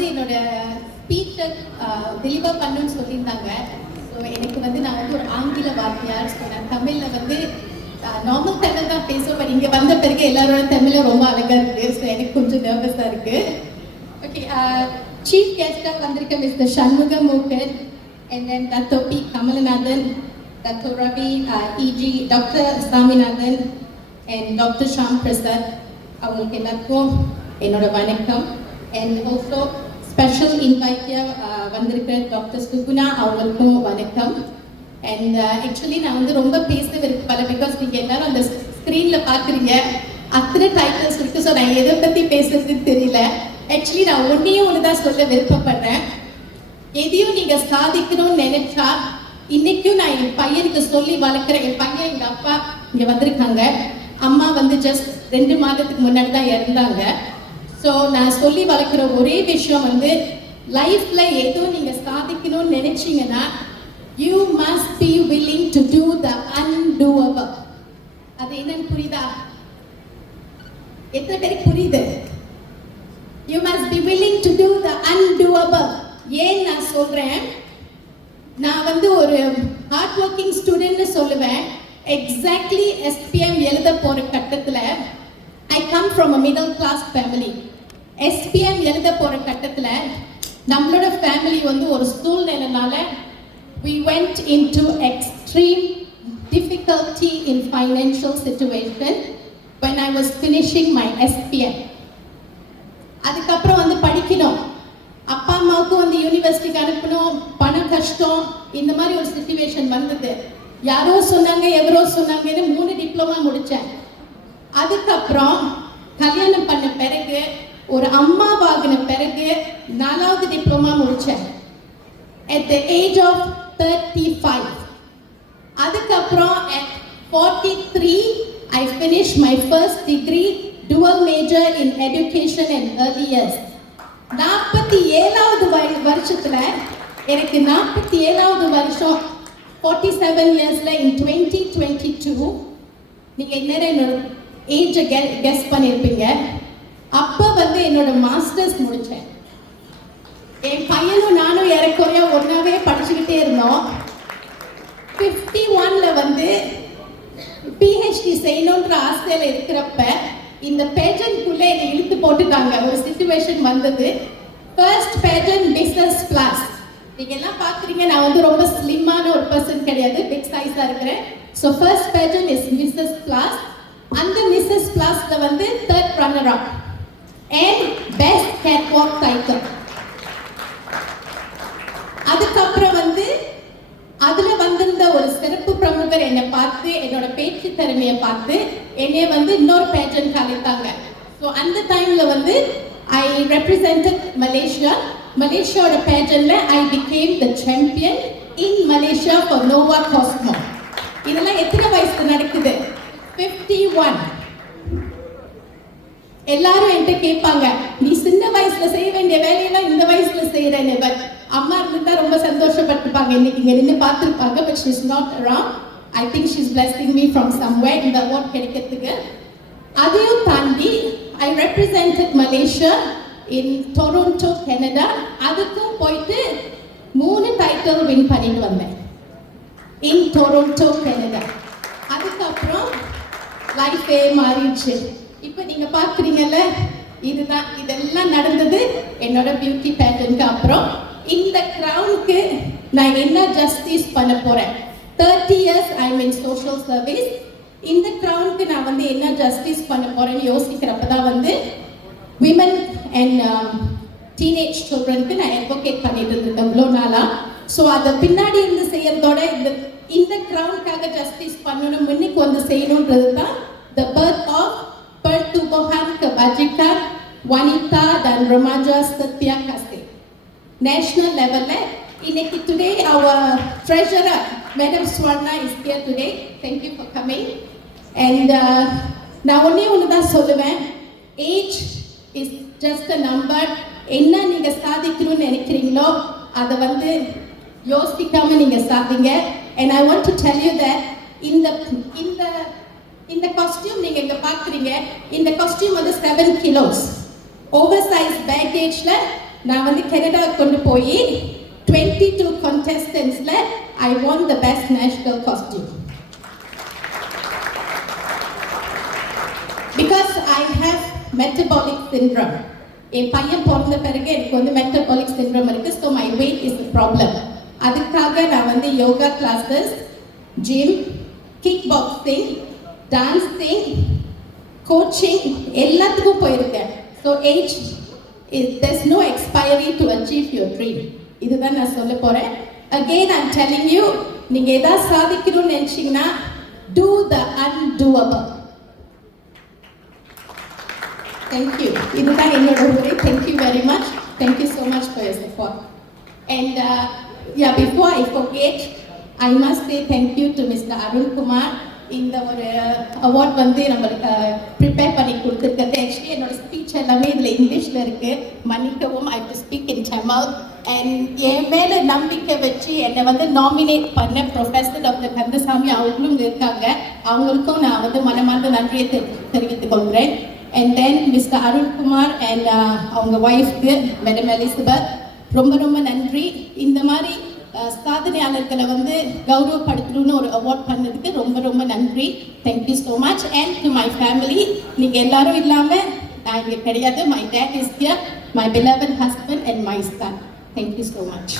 வந்து என்னோட ஸ்பீச்சை டெலிவர் பண்ணுன்னு சொல்லியிருந்தாங்க. ஸோ எனக்கு வந்து நான் வந்து ஒரு ஆங்கில வார்த்தையார். ஸோ நான் தமிழில் வந்து நார்மல் தமிழ் தான் பேசுவேன். பட் இங்கே வந்த பிறகு எல்லாரோட தமிழும் ரொம்ப அழகாக இருக்குது. ஸோ எனக்கு கொஞ்சம் நர்வஸாக இருக்குது. ஓகே, சீஃப் கெஸ்டாக வந்திருக்க mister Shanmuga Mookan, and then Dr. P. Kamalanadan, Dr. Ravi, E.G., Dr. Saminathan, and Dr. Shyam Prasad. அவங்களுக்கு எல்லாருக்கும் என்னோட வணக்கம். And also special invite வந்திருக்கிற டாக்டர் சுகுணா அவங்களுக்கும் வணக்கம். And actually நான் வந்து ரொம்ப பேச விருப்பப்படல, பிகாஸ் நீங்கள் எல்லாரும் அந்த ஸ்க்ரீனில் பார்க்குறீங்க, அத்தனை டைட்டில்ஸ் இருக்குது. ஸோ நான் எதை பற்றி பேசுறதுன்னு தெரியல. ஆக்சுவலி நான் ஒன்று தான் சொல்ல விருப்பப்படுறேன். எதையும் நீங்கள் சாதிக்கணும்னு நினைச்சா, இன்னைக்கும் நான் என் பையனுக்கு சொல்லி வளர்க்குறேன். என் பையன் எங்கள் அப்பா இங்கே வந்திருக்காங்க. அம்மா வந்து ஜஸ்ட் 2 மாதத்துக்கு முன்னாடி தான் இறந்தாங்க. ஸோ நான் சொல்லி வளர்க்குற ஒரே விஷயம் வந்து, லைஃப்பில் ஏதோ நீங்கள் சாதிக்கணும்னு நினைச்சிங்கன்னா, you must be willing to do the undoable. அது என்னன்னு புரியுதா? எத்தனை பேருக்கு புரியுது? You must be willing to do the undoable. ஏன் நான் சொல்கிறேன், நான் வந்து ஒரு ஹார்ட் ஒர்க்கிங் ஸ்டூடெண்ட்னு சொல்லுவேன். எக்ஸாக்ட்லி SPM எழுத போகிற கட்டத்தில், I come from a middle class family. SPM எழுத போகிற கட்டத்தில் நம்மளோட ஃபேமிலி வந்து ஒரு சூழ்நிலைனால we went into extreme difficulty in financial situation when I was finishing my SPM. அதுக்கப்புறம் வந்து படிக்கணும், அப்பா அம்மாவுக்கு வந்து யூனிவர்சிட்டிக்கு அனுப்பணும், பண கஷ்டம், இந்த மாதிரி ஒரு சிச்சுவேஷன் வந்தது. யாரோ சொன்னாங்க, எவரோ சொன்னாங்கன்னு 3 டிப்ளமா முடித்தேன். அதுக்கப்புறம் கல்யாணம் பண்ண பிறகு, ஒரு அம்மாவாகின பிறகு 4வது டிப்ளமா முடித்தேன் at the age of 35. அதுக்கப்புறம் at 43 I finished my first degree, dual major in education and early years. 47வது வருஷத்துல, எனக்கு 47வது வருஷம் 47 இயர்ஸ்ல in 2022, நீங்க என்னோட ஏஜை கெஸ் பண்ணியிருப்பீங்க. அப்போ வந்து என்னோட மாஸ்டர்ஸ் முடித்தேன். என் பையனும் நானும் ஏறக்குறைய ஒன்றாவே படிச்சுக்கிட்டே இருந்தோம். 51ல் வந்து PhD செய்யணுன்ற ஆசையில் இருக்கிறப்ப இந்த பேஜன்ட்குள்ளே என்னை இழுத்து போட்டுட்டாங்க. ஒரு சிச்சுவேஷன் வந்தது. ஃபர்ஸ்ட் பேஜன்ட் மிஸ்ஸஸ் பிளாஸ். நீங்கள் எல்லாம் பார்க்குறீங்க, நான் வந்து ரொம்ப ஸ்லிம்மான ஒரு பர்சன் கிடையாது, பிக் சைஸாக இருக்கிறேன். So first pageant is Mrs Plus. அந்த மிஸ்ஸஸ் பிளாஸில் வந்து 3rd runner-up and best catwalk title. அதுக்கப்புறம் வந்து அதில் வந்திருந்த ஒரு சிறப்பு பிரமுகர் என்னை பார்த்து, என்னோட பேச்சு திறமையை பார்த்து என்னை வந்து இன்னொரு பேஜன்ட் அழைத்தாங்க. ஸோ அந்த டைமில் வந்து ஐ ரெப்ரசன்டட் மலேசியாவோட பேஜன்ட்ல I became the champion in Malaysia for Nova Cosmo. இதெல்லாம் எத்தனை வயசுல நடக்குது? 51. எல்லாரும் என்கிட்ட கேட்பாங்க, நீ சின்ன வயசுல செய்ய வேண்டிய வேலையெல்லாம் இந்த வயசுல செய்யறேன்னு. பட் அம்மா இருந்தா ரொம்ப சந்தோஷப்பட்டிருப்பாங்க, இன்னைக்கு இங்க நின்று பார்த்துருப்பாங்க. But she is not around. I think she is blessing me from somewhere இந்த அவார்ட் கிடைக்கிறதுக்கு. அதையும் தாண்டி I represented Malaysia in Toronto, Canada. அதுக்கும் போயிட்டு 3 டைட்டில் வின் பண்ணிட்டு வந்தேன் இன் டொரண்டோ, கனடா. அதுக்கப்புறம் லைஃபே மாறிடுச்சு. இப்போ நீங்க பார்க்குறீங்கல்ல, இதுதான், இதெல்லாம் நடந்தது என்னோட பியூட்டி பேட்டர்னுக்கு அப்புறம். இந்த க்ரௌனுக்கு நான் என்ன ஜஸ்டிஸ் பண்ண போறேன்? 30 years ஐ மீன் சோஷியல் சர்வீஸ். இந்த க்ரௌனுக்கு நான் வந்து என்ன ஜஸ்டிஸ் பண்ண போறேன்னு யோசிக்கிறப்ப தான் வந்து விமன் அண்ட் டீனேஜ் சில்ட்ரனுக்கு நான் அட்வொகேட் பண்ணிட்டு இருக்கேன் இவ்வளோ நாளா. ஸோ அதை பின்னாடி இருந்து செய்யறதோட இந்த க்ரௌனுக்காக ஜஸ்டிஸ் பண்ணணும், முன்னுக்கு வந்து செய்யணுன்றது தான் the birth of Pertubuhan Kebajikan Wanita dan Remaja Setiap Kasih. National level le இன்னைக்கு today our treasurer Madam Swarna is here today. Thank you for coming. And நான் ஒன்று தான் சொல்லுவேன், age is just a number. என்ன நீங்க சாதிக்கணும்னு நினைக்கிறீங்களோ அதை வந்து யோசிக்காம நீங்க சாதிங்க. And I want to tell you that இந்த காஸ்டியூம் நீங்க இங்க பார்க்குறீங்க, இந்த காஸ்டியூம் வந்து 7 kilos. ஓவர் சைஸ் பேக்கேஜ்ல நான் வந்து கனடா கொண்டு போய் 22 contestants-ல I won the best national costume. Because I have metabolic syndrome. என் பையன் பிறந்த பிறகு எனக்கு வந்து மெட்டபாலிக் சிண்ட்ரோம் இருக்கு. So my weight is a problem. அதுக்காக நான் வந்து yoga classes, gym, kick boxing, dancing, coaching எல்லாத்துக்கும் போயிருக்கேன். So age there's no expiry to achieve your dream. இதுதான் நான் சொல்ல போறேன். Again I'm telling you, நீங்க ஏதாவது சாதிக்கணும்னு நினைச்சீங்கன்னா do the undoable. Thank you. இதுதான் என்னோட உரை. Thank you very much. Thank you so much for your support. And yeah, before I forget, I must say thank you to Mr. Arun Kumar. இந்த ஒரு award வந்து நம்மளுக்கு prepare பண்ணி கொடுத்துருக்கிறது. Actually என்னோட ஸ்பீச் எல்லாமே இதில் இங்கிலீஷில் இருக்குது, மன்னிக்கவும். I do speak in Tamil. And என் மேலே நம்பிக்கை வச்சு என்னை வந்து நாமினேட் பண்ண ப்ரொஃபஸர் டாக்டர் கந்தசாமி அவங்களும் இருக்காங்க. அவங்களுக்கும் நான் வந்து மனமார்ந்த நன்றியை தெரிவித்துக் கொள்கிறேன். And then mister Arunkumar and அவங்க ஒய்ஃப்க்கு மேடம் எலிசபெத் ரொம்ப ரொம்ப நன்றி. இந்த மாதிரி சாதனையாளர்களை வந்து கௌரவப்படுத்தணும்னு ஒரு அவார்ட் பண்ணதுக்கு ரொம்ப ரொம்ப நன்றி. Thank you so much. And to my family, நீங்கள் எல்லாரும் இல்லாமல் நான் இங்கே கிடையாது. My dad is here, my beloved husband and my son. Thank you so much.